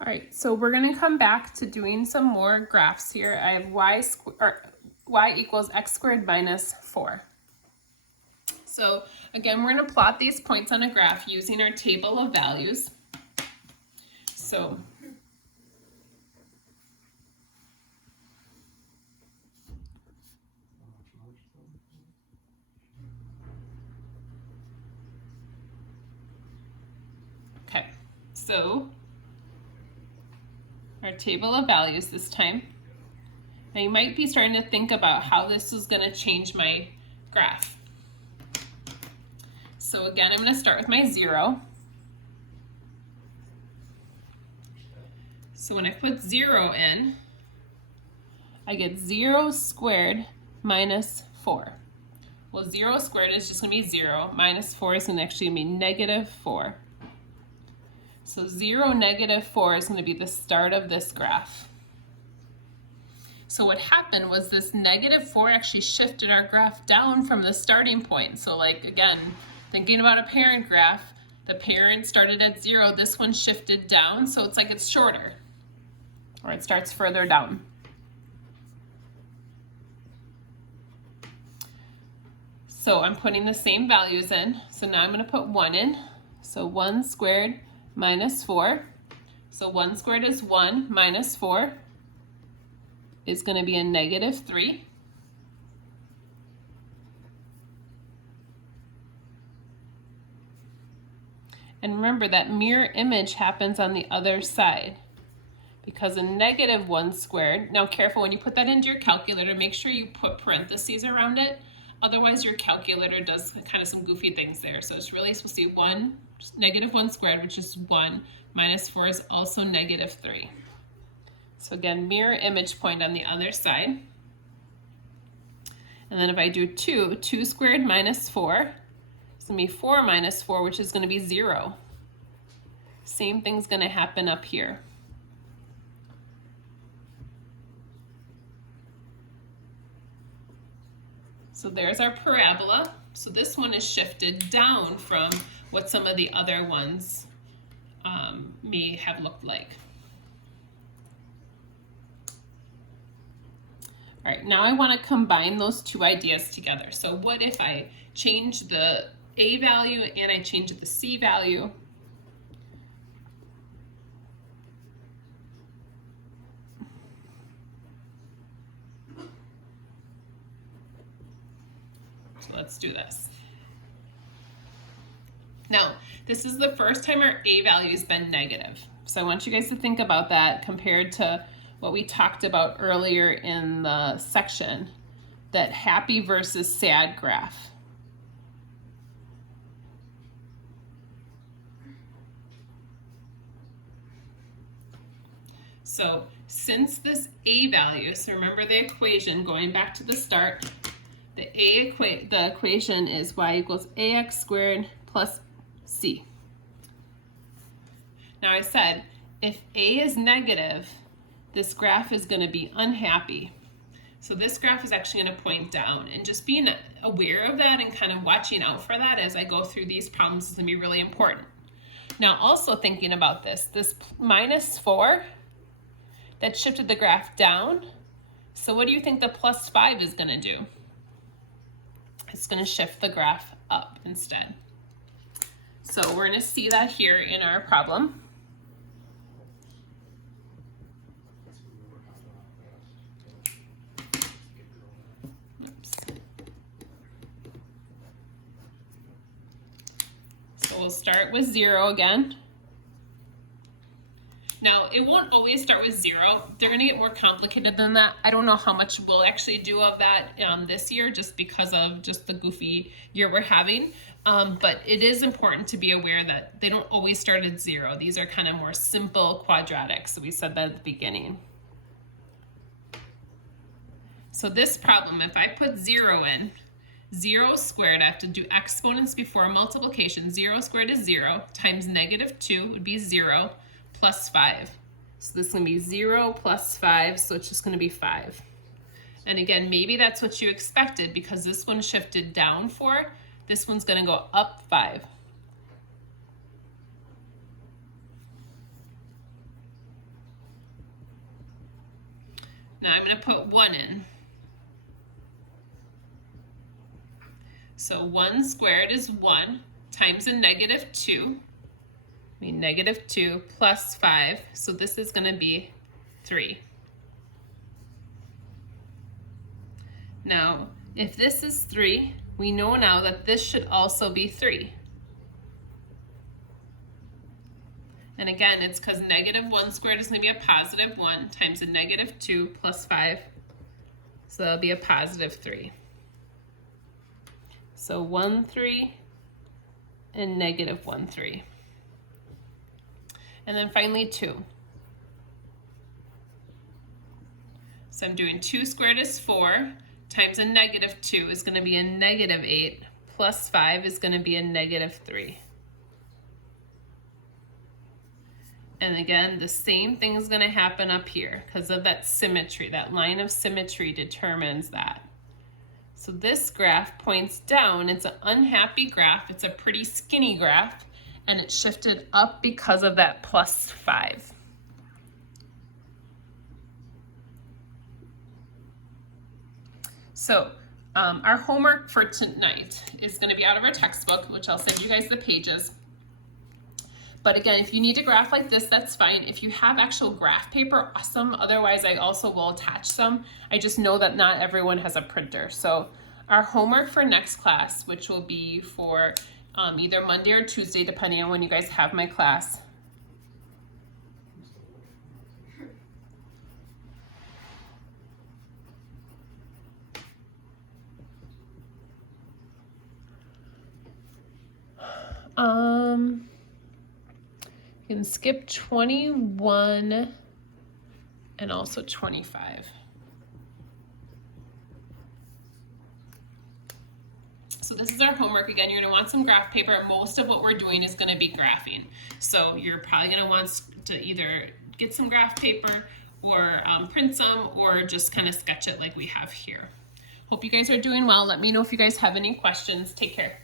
All right, so we're gonna come back to doing some more graphs here. I have y equals x squared minus 4. So again, we're gonna plot these points on a graph using our table of values. So okay, so our table of values this time. Now you might be starting to think about how this is going to change my graph. So again, I'm going to start with my 0. So when I put 0 in, I get 0 squared minus 4. Well, 0 squared is just going to be 0, minus 4 is going to actually be negative 4. So 0, negative 4 is going to be the start of this graph. So what happened was this negative 4 actually shifted our graph down from the starting point. So like, again, thinking about a parent graph, the parent started at 0, this one shifted down, so it's like it's shorter, or it starts further down. So I'm putting the same values in. So now I'm going to put 1 in. So 1 squared minus 4. So 1 squared is 1 minus 4 is going to be a negative 3. And remember that mirror image happens on the other side, because a negative 1 squared, now careful when you put that into your calculator, make sure you put parentheses around it. Otherwise your calculator does kind of some goofy things there. So it's really supposed to be negative 1 squared, which is 1, minus 4 is also negative 3. So again, mirror image point on the other side. And then if I do 2 squared minus 4, it's going to be 4 minus 4, which is going to be 0. Same thing's going to happen up here. So there's our parabola. So this one is shifted down from what some of the other ones may have looked like. All right, now I want to combine those two ideas together. So what if I change the A value and I change the C value? So let's do this. Now, this is the first time our A value has been negative. So I want you guys to think about that compared to what we talked about earlier in the section, that happy versus sad graph. So since this A value, so remember the equation, going back to the start, the equation is y equals ax squared plus c. Now I said, if A is negative, this graph is going to be unhappy. So this graph is actually going to point down, and just being aware of that and kind of watching out for that as I go through these problems is going to be really important. Now also thinking about this minus 4, that shifted the graph down. So what do you think the plus 5 is going to do? It's going to shift the graph up instead. So we're going to see that here in our problem. So we'll start with 0 again. Now, it won't always start with 0. They're going to get more complicated than that. I don't know how much we'll actually do of that this year, just because of just the goofy year we're having. But it is important to be aware that they don't always start at 0. These are kind of more simple quadratics. So we said that at the beginning. So this problem, if I put 0 in, 0 squared, I have to do exponents before multiplication. 0 squared is 0 times negative 2 would be 0. Plus 5. So this is going to be 0 plus 5, so it's just going to be 5. And again, maybe that's what you expected, because this one shifted down 4. This one's going to go up 5. Now I'm going to put 1 in. So 1 squared is 1 times a negative 2. I mean negative 2 plus 5. So this is going to be 3. Now, if this is 3, we know now that this should also be 3. And again, it's because negative 1 squared is going to be a positive 1 times a negative 2 plus 5. So that'll be a positive 3. So 1, 3, and negative 1, 3. And then finally 2. So I'm doing 2 squared is 4 times a negative 2 is going to be a negative 8 plus 5 is going to be a negative 3. And again, the same thing is going to happen up here because of that symmetry. That line of symmetry determines that. So this graph points down. It's an unhappy graph. It's a pretty skinny graph, and it shifted up because of that plus 5. So our homework for tonight is going to be out of our textbook, which I'll send you guys the pages. But again, if you need a graph like this, that's fine. If you have actual graph paper, awesome. Otherwise, I also will attach some. I just know that not everyone has a printer. So our homework for next class, which will be for either Monday or Tuesday, depending on when you guys have my class. You can skip 21 and also 25. So this is our homework. Again, you're going to want some graph paper. Most of what we're doing is going to be graphing. So you're probably going to want to either get some graph paper or print some or just kind of sketch it like we have here. Hope you guys are doing well. Let me know if you guys have any questions. Take care.